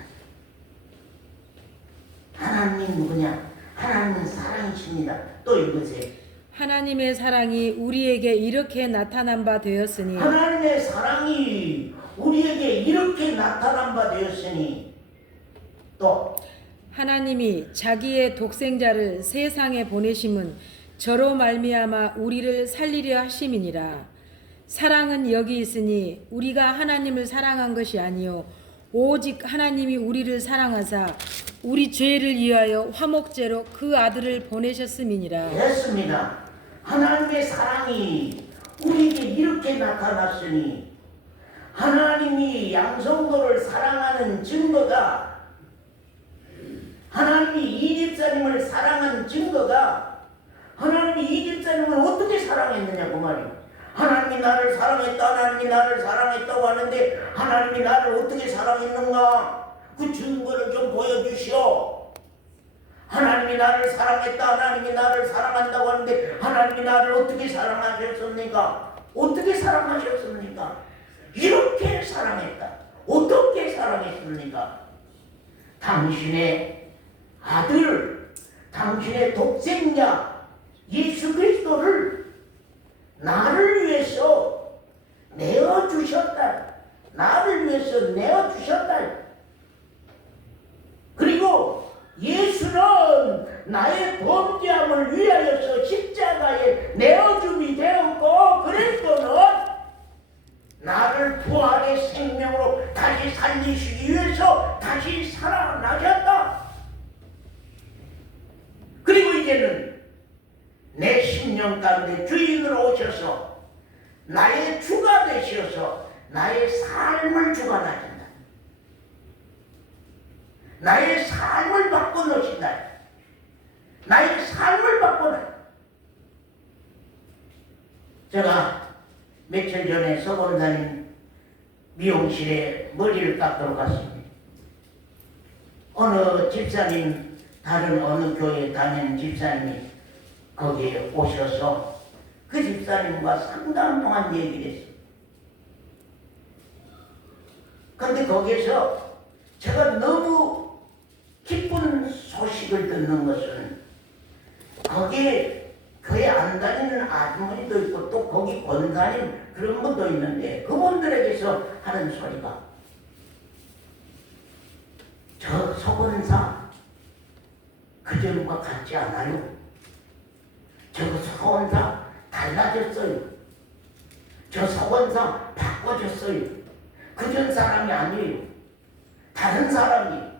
하나님이 누구냐? 하나님은 사랑이십니다. 또 읽으세요. 하나님의 사랑이 우리에게 이렇게 나타난 바 되었으니 하나님의 사랑이 우리에게 이렇게 나타난 바 되었으니 또 하나님이 자기의 독생자를 세상에 보내심은 저로 말미암아 우리를 살리려 하심이니라. 사랑은 여기 있으니 우리가 하나님을 사랑한 것이 아니요 오직 하나님이 우리를 사랑하사 우리 죄를 위하여 화목제로 그 아들을 보내셨음이니라. 됐습니다. 하나님의 사랑이 우리에게 이렇게 나타났으니 하나님이 양성도를 사랑하는 증거가 하나님이 이 집사님을 사랑한 증거가 하나님이 이 집사님을 어떻게 사랑했느냐고 말이에요. 하나님이 나를 사랑했다 하나님이 나를 사랑했다고 하는데 하나님이 나를 어떻게 사랑했는가 그 증거를 좀 보여주시오. 하나님이 나를 사랑했다 하나님이 나를 사랑한다고 하는데 하나님이 나를 어떻게 사랑하셨습니까? 어떻게 사랑하셨습니까? 이렇게 사랑했다. 어떻게 사랑했습니까? 당신의 아들 당신의 독생자 예수 그리스도를 나를 위해서 내어주셨다. 나를 위해서 내어주셨다. 그리고 예수는 나의 범죄함을 위하여서 십자가에 내어줌이 되었고 그리스도는 나를 부활의 생명으로 다시 살리시기 위해서 다시 살아나셨다. 그리고 이제는 내 심령 가운데 주인으로 오셔서 나의 주가 되셔서 나의 삶을 주관하신다. 나의 삶을 바꿔놓으신다. 나의 삶을 바꿔놔. 제가 며칠 전에 서본사님 미용실에 머리를 깎도록 갔습니다. 어느 집사님, 다른 어느 교회에 다니는 집사님이 거기에 오셔서 그 집사님과 상당한 동안 얘기를 했어요. 그런데 거기에서 제가 너무 기쁜 소식을 듣는 것은 거기에 교회 안 다니는 아주머니도 있고 또 거기 권사님 그런 분도 있는데 그분들에게서 하는 소리가 저 서권사 그전과 같지 않아요. 저 서권사 달라졌어요. 저 서권사 바꿔졌어요. 그전 사람이 아니에요. 다른 사람이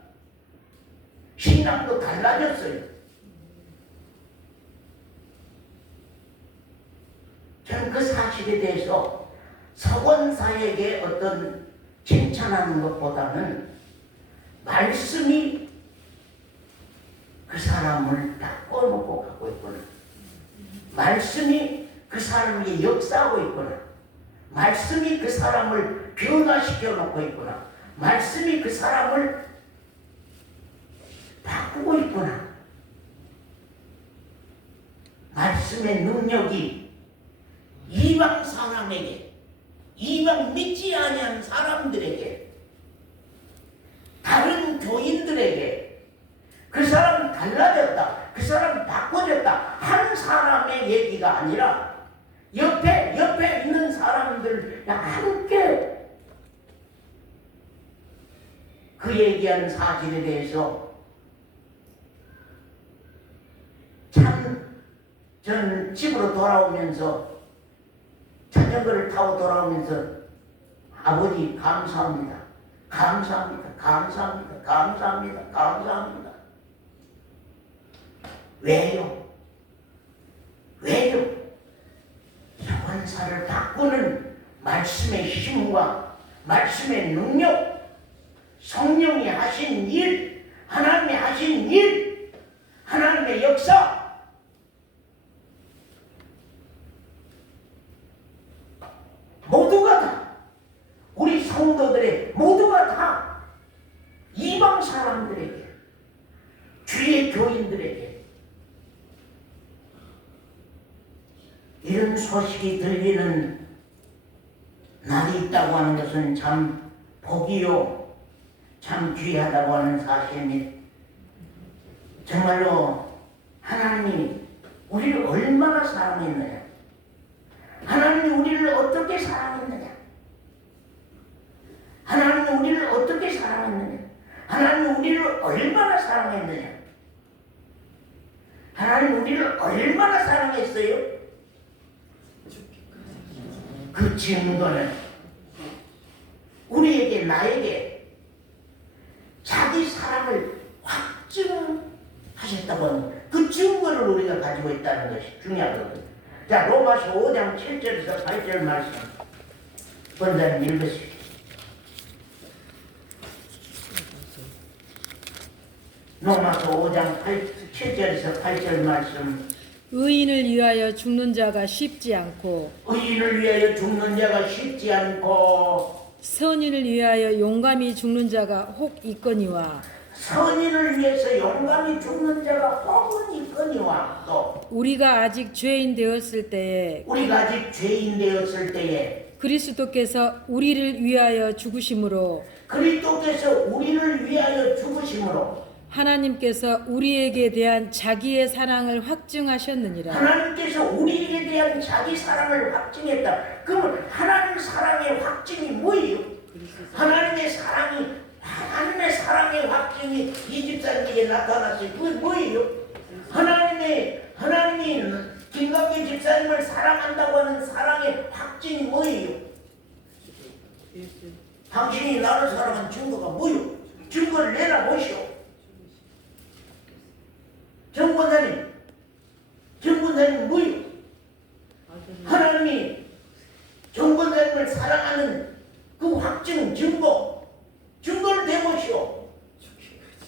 신앙도 달라졌어요. 저는 그 사실에 대해서 서권사에게 어떤 칭찬하는 것보다는 말씀이 그 사람을 바꿔놓고 가고 있구나. 말씀이 그 사람에게 역사하고 있구나. 말씀이 그 사람을 변화시켜 놓고 있구나. 말씀이 그 사람을 바꾸고 있구나. 말씀의 능력이 이방 사람에게, 이방 믿지 아니한 사람들에게, 다른 교인들에게 그 사람 달라졌다, 그 사람 바꿔졌다 한 사람의 얘기가 아니라 옆에 있는 사람들과 함께 그 얘기한 사실에 대해서 참 전 집으로 돌아오면서 자전거를 타고 돌아오면서 아버지 감사합니다. 감사합니다. 감사합니다. 감사합니다. 감사합니다. 왜요? 말씀의 능력, 성령이 하신 일, 하나님이 하신 일, 하나님의 역사, 모두가 다, 우리 성도들의 모두가 다 이방 사람들에게, 주의 교인들에게 이런 소식이 들리는 날이 있다고 하는 것은 참 복이요, 참 귀하다고 하는 사실입니다. 정말로 하나님이 우리를 얼마나 사랑했느냐, 하나님이 우리를 어떻게 사랑했느냐, 하나님이 우리를 어떻게 사랑했느냐, 하나님이 우리를 얼마나 사랑했느냐, 하나님이 우리를 얼마나 사랑했어요? 그 증거는 우리에게, 나에게 자기 사랑을 확증하셨다고 하는 그 증거를 우리가 가지고 있다는 것이 중요하거든요. 자, 로마서 5장 7절에서 8절 말씀 본자님 읽으십시오. 로마서 5장 7절에서 8절 말씀. 의인을 위하여 죽는 자가 쉽지 않고 의인을 위하여 죽는 자가 쉽지 않고 선인을 위하여 용감히 죽는 자가 혹 있거니와 선인을 위해서 용감히 죽는 자가 혹은 있거니와 또 우리가 아직 죄인 되었을 때에 우리가 아직 죄인 되었을 때에 그리스도께서 우리를 위하여 죽으심으로 그리스도께서 우리를 위하여 죽으심으로 하나님께서 우리에게 대한 자기의 사랑을 확증하셨느니라. 하나님께서 우리에게 대한 자기 사랑을 확증했다. 그러면 하나님 사랑의 확증이 뭐예요? 하나님의 사랑의 확증이 이 집사님에게 나타났어요. 그게 뭐예요? 하나님이 김갑기 집사님을 사랑한다고 하는 사랑의 확증이 뭐예요? 당신이 나를 사랑한 증거가 뭐예요? 증거를 내놔 보시오. 정권사님 뭐예요? 하나님이 정권사님을 사랑하는 그 확증, 증거를 대보시오.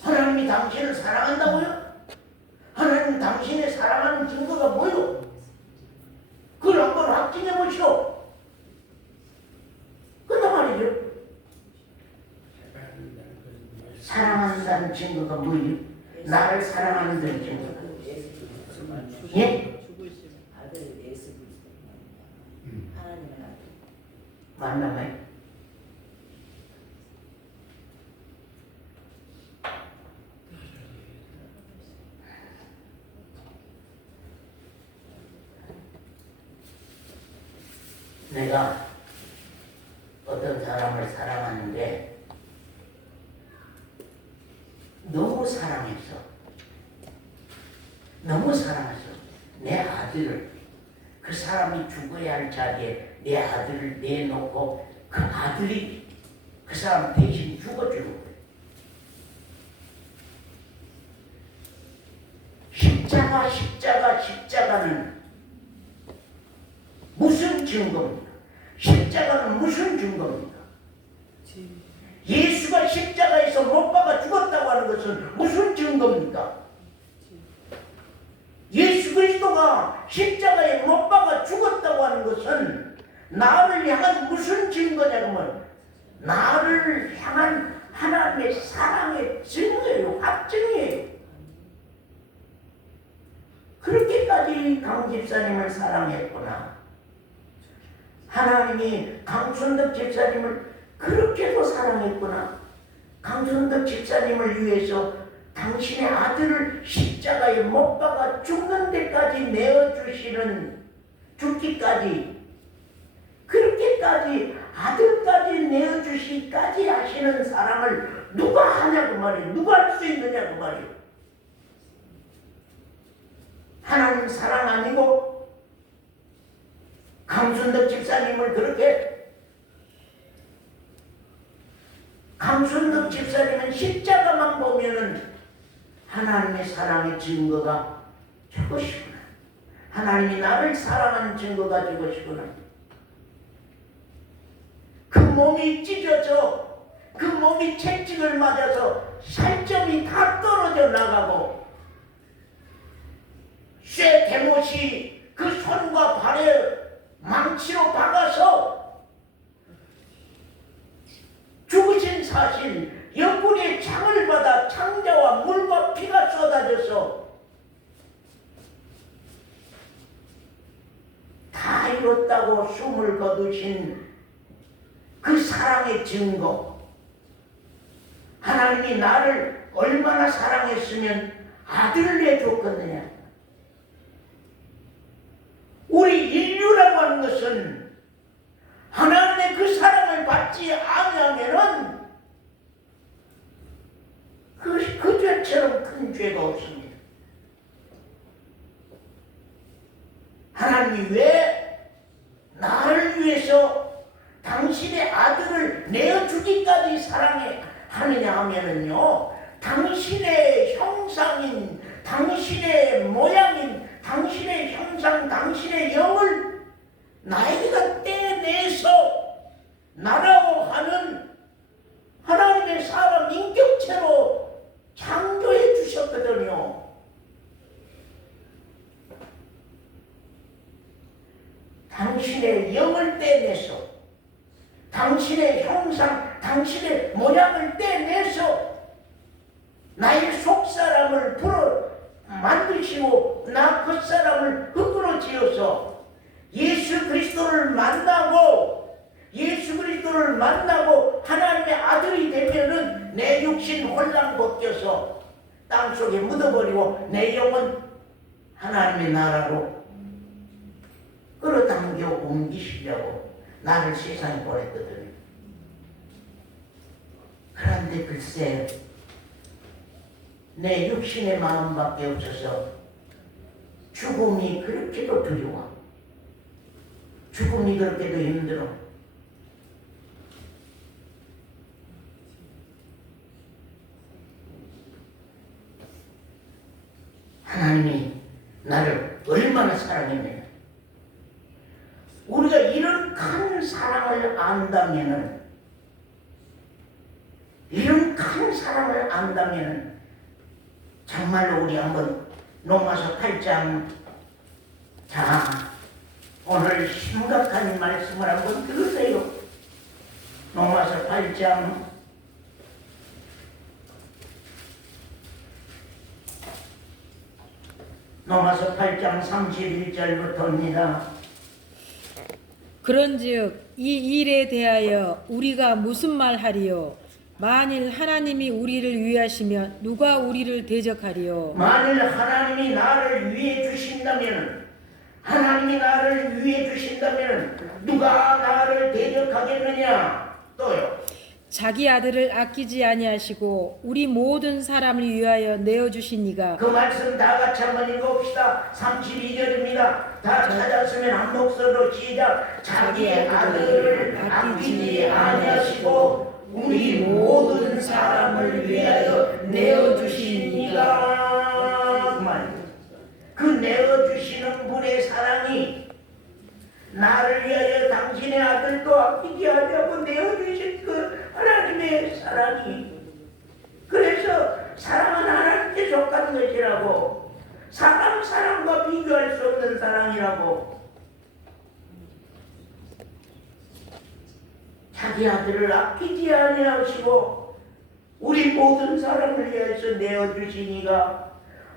하나님이 당신을 사랑한다고요? 하나님 당신의 사랑하는 증거가 뭐요? 그걸 한번 확증해 보시오. 그런단 말이죠. 사랑한다는 증거가 뭐예요? 나를 사랑하는 증거. 예? 맞나요? 내가 어떤 사람을 사랑하는데 너무 사랑했어. 내 아들을, 그 사람이 죽어야 할 자리에 내 아들을 내놓고 그 아들이 그 사람 대신 죽어주는 거예요. 십자가는 무슨 증거입니까? 십자가는 무슨 증거입니까? 예수가 십자가에서 못 박아 죽었다고 하는 것은 무슨 증거입니까? 예수 그리스도가 십자가에 못 박아 죽었다고 하는 것은 나를 향한 무슨 증거냐면 나를 향한 하나님의 사랑의 증거예요. 확증이에요. 그렇게까지 강 집사님을 사랑했구나. 하나님이 강순덕 집사님을 그렇게도 사랑했구나. 강순덕 집사님을 위해서 당신의 아들을 십자가에 못 박아 죽는 데까지 내어주시는, 죽기까지, 그렇게까지 아들까지 내어주시기까지 하시는 사랑을 누가 하냐고 말이에요. 누가 할 수 있느냐고 말이에요. 하나님 사랑 아니고 강순덕 집사님을 그렇게, 강순덕 집사님은 십자가만 보면은 하나님의 사랑의 증거가 저것이구나. 하나님이 나를 사랑하는 증거가 저것이구나. 그 몸이 찢어져 그 몸이 채찍을 맞아서 살점이 다 떨어져 나가고 쇠 대못이 그 손과 발에 망치로 박아서 죽으신 사실 옆구리에 창을 받아 창자와 물과 피가 쏟아져서 다 이뤘다고 숨을 거두신 그 사랑의 증거, 하나님이 나를 얼마나 사랑했으면 아들을 내줬겠느냐. 우리 인류라고 하는 것은 하나님의 그 사랑을 받지 아니하면은 그 죄처럼 큰 죄가 없습니다. 하나님이 왜 나를 위해서 당신의 아들을 내어주기까지 사랑하느냐 하면은요, 당신의 형상인, 당신의 모양인, 당신의 형상, 당신의 영을 나에게가 떼내서 나라고 하는 하나님의 사람 인격체로 창조해 주셨거든요. 당신의 영을 떼내서 당신의 형상, 당신의 모양을 떼내서 나의 속사람을 풀어 만드시고 나 겉사람을 흙으로 지어서 예수 그리스도를 만나고 하나님의 아들이 되면은 내 육신 홀랑 벗겨서 땅속에 묻어버리고 내 영은 하나님의 나라로 끌어당겨 옮기시려고 나를 세상에 보냈거든요. 그런데 글쎄 내 육신의 마음밖에 없어서 죽음이 그렇게도 두려워. 죽음이 그렇게도 힘들어. 하나님이 나를 얼마나 사랑했느냐. 우리가 이런 큰 사랑을 안다면은, 정말로 우리 한번 로마서 8장, 자, 오늘 심각한 말씀을 한번 들으세요. 로마서 8장 31절부터입니다. 그런즉 이 일에 대하여 우리가 무슨 말하리요? 만일 하나님이 우리를 위하시면 누가 우리를 대적하리요? 만일 하나님이 나를 위해 주신다면 누가 나를 대적하겠느냐? 또요. 자기 아들을 아끼지 아니하시고 우리 모든 사람을 위하여 내어주신 이가, 그 말씀 다 같이 한번 읽어봅시다. 32절입니다. 다 찾았으면 한 목소리로 시작. 자기의 아들을 아끼지 아니하시고 우리 모든 사람을 위하여 내어주신 이가, 그 내어주시는 분의 사랑이 나를 위하여 당신의 아들도 아끼지 아니하고 내어주신 그 하나님의 사랑이, 그래서 사랑은 하나님께 속한 것이라고, 사람과 비교할 수 없는 사랑이라고. 자기 아들을 아끼지 아니하시고 우리 모든 사람을 위해서 내어주시니가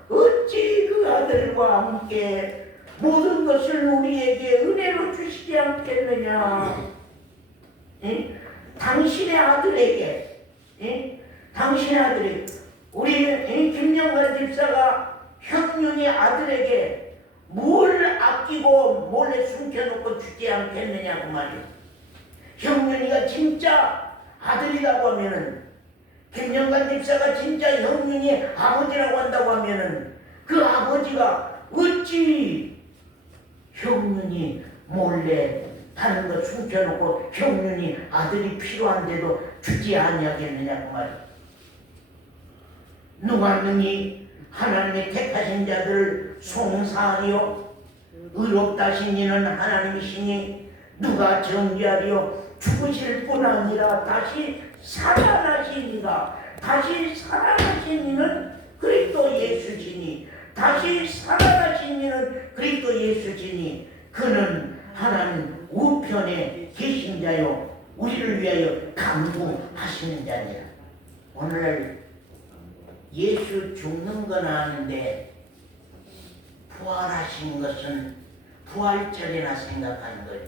어찌 그 아들과 함께 모든 것을 우리에게 은혜로 주시지 않겠느냐. 당신의 아들에게, 우리 김영관 집사가 형윤이 아들에게 뭘 아끼고 몰래 숨겨놓고 주지 않겠느냐 그 말이에요. 형윤이가 진짜 아들이라고 하면은, 김영관 집사가 진짜 형윤이 아버지라고 한다고 하면은, 그 아버지가 어찌 형윤이 몰래 다른 거 숨겨놓고 형윤이 아들이 필요한데도 주지 아니하겠느냐 그 말이에요. 누가 능히 하나님의 택하신 자들을 송사하리요? 의롭다 하신 이는 하나님이시니 누가 정죄하리요? 죽으실 뿐 아니라 다시 살아나시니가, 다시 살아나신 이는 그리스도 예수시니, 다시 살아나신 이는 그리스도 예수시니, 그는 하나님 우편에 계신 자요 우리를 위하여 간구하시는 자니라. 오늘 예수 죽는 건 아는데 부활하신 것은 부활절이나 생각하는 거예요.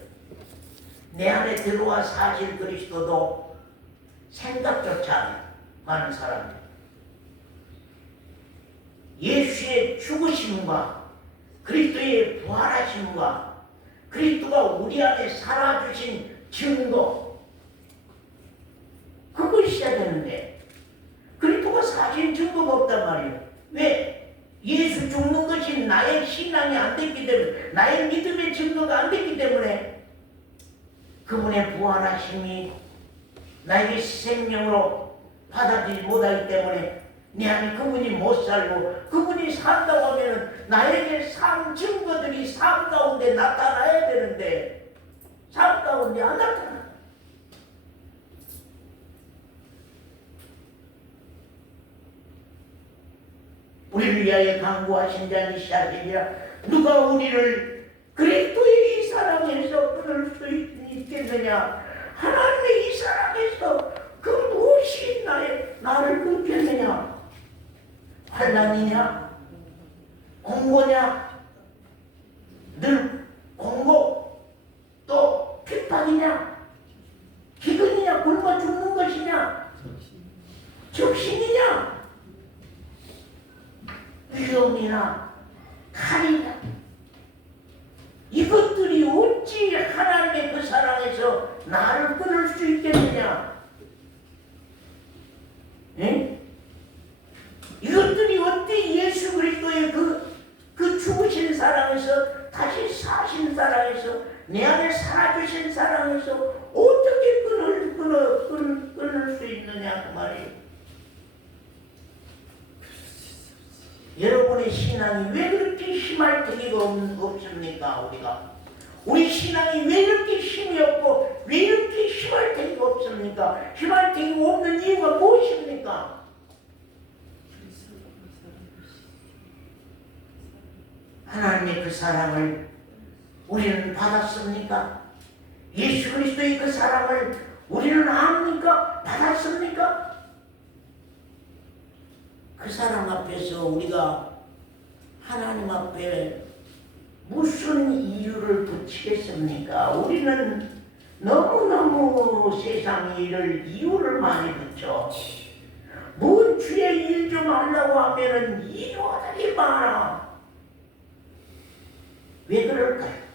내 안에 들어와 사실 그리스도도 생각조차 안 해요. 많은 사람들. 예수의 죽으심과 그리스도의 부활하심과 그리스도가 우리 안에 살아주신 증거, 그걸 있어야 되는데 그리스도가 사실 증거가 없단 말이에요. 왜? 예수 죽는 것이 나의 신앙이 안 됐기 때문에, 나의 믿음의 증거가 안 됐기 때문에, 그분의 부활하심이 나에게 생명으로 받아들이지 못하기 때문에 내 안에 그분이 못 살고, 그분이 산다고 하면 나에게 삶 증거들이 삶 가운데 나타나야 되는데 삶 가운데 안 나타나. 우리를 위하여 간구하신 자니 시작이라. 누가 우리를 그리스도의 이 사랑에서 끊을 수 있겠느냐? 하나님의 이 사랑에서 그 무엇이 나를 끊겠느냐? 환난이냐? 공고냐? 늘 공고, 또 핍박이냐? 기근이냐? 굶어 죽는 것이냐? 적신이냐? 위험이나 칼이나, 이것들이 어찌 하나님의 그 사랑에서 나를 끊을 수 있겠느냐? 예? 이것들이 어찌 예수 그리스도의 그 죽으신 사랑에서, 다시 사신 사랑에서, 내 안에 살아주신 사랑에서 어떻게 끊을 수 있느냐 그 말이에요. 여러분의 신앙이 왜 그렇게 힘할 테기가 없습니까? 우리 신앙이 왜 이렇게 힘이 없고 왜 이렇게 힘할 테기가 없습니까? 힘할 테기가 없는 이유가 무엇입니까? 하나님의 그 사랑을 우리는 받았습니까? 예수 그리스도의 그 사랑을 우리는 압니까? 받았습니까? 그 사랑 앞에서 우리가 하나님 앞에 무슨 이유를 붙이겠습니까? 우리는 너무너무 세상 일을 이유를 많이 붙여. 뭔 주의 일 좀 하려고 하면은 이유들이 많아. 왜 그럴까요?